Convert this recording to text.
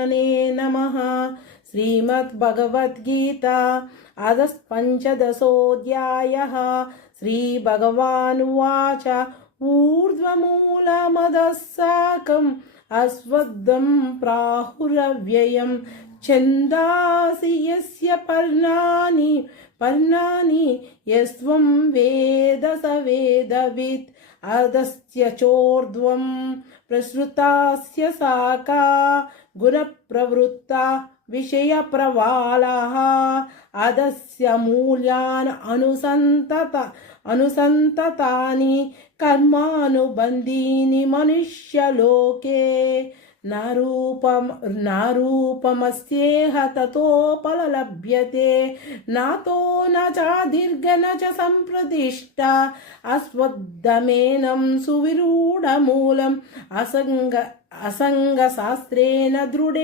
नमः। श्रीमद्भगवद्गीता अधः पञ्चदशोऽध्यायः। श्रीभगवानुवाच ऊर्ध्वमूलमदः साकम् अस्वत्थं प्राहुरव्ययं छन्दांसि यस्य पर्णानि यस्त्वं वेद स वेदवित् अधस्य चोर्ध्वं प्रसृतास्य साका गुणप्रवृत्ता विषयप्रवालाः अधस्य मूल्यान् अनुसन्ततानि कर्मानुबन्धीनि मनुष्यलोके नारूपमस्येह ततोपलभ्यते नातो न चादीर्घ न च सम्प्रतिष्ठा अस्वत्थमेनं सुविरूढमूलम् असङ्गशास्त्रेण दृढे